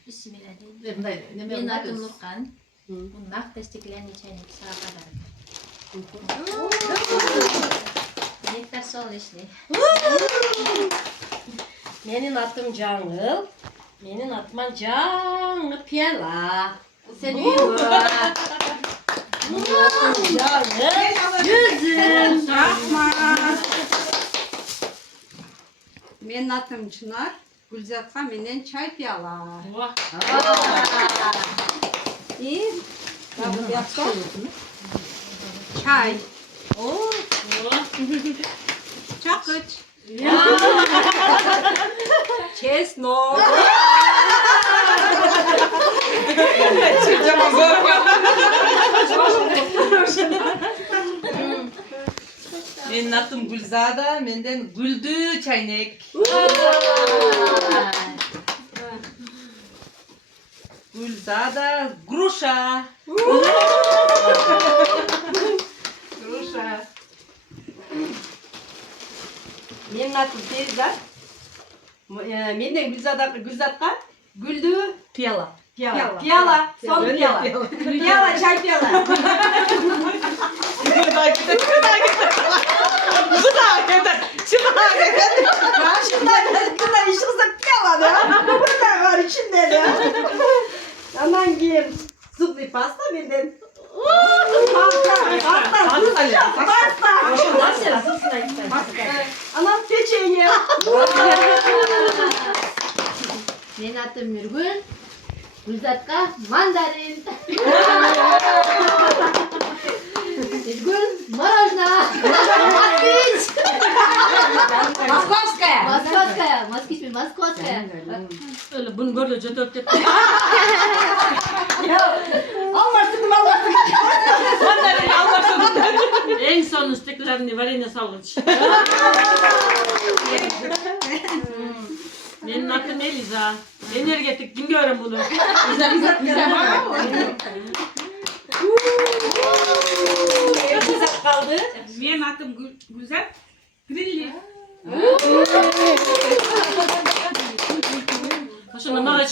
Bismillahirrahmanirrahim. Benim adım Nurkan. Bunlar desteklerini çayını sağa kadar. Nektar sol işte. Benim adım Canıl. Benim atman Canlı Piyala. Seviyorum. Benim adım Canıl. Yüzüm. Rahman. Benim adım Çınar. Gülzat'a menen çay piyala. İyi. Tamam yapsam. Çay. Çakıç. Çesno. Benim adım Gülzada, menden güldü çaynek. Gülzada, Gruşa. Gruşa. Benim adım Teyze. Menden Gülzat'a güldü Piyala. Piyala. Son piyala. Piyala çay piyala. Bu da gider. Şundan işinize piyala da. Burada var içinde de. Aman giyim. Sütlü pasta benden. Pasta. Anam peçeyi. Benim adım Nurgül. Gülzat'ka mandarin. Nurgül мороженое. Москвич. Moskovskaya. Moskovskaya. Moskvich mi? Moskovskaya. Öyle bunu görünce dört et. Almasın almasın. Onları almasın. En son isteklerini var yine savuç. Benim adım Eliza. Energetik dinliyorum bunu. Güzel kaldı. Benim adım Güzel. Grilli. Hoşuma mağaç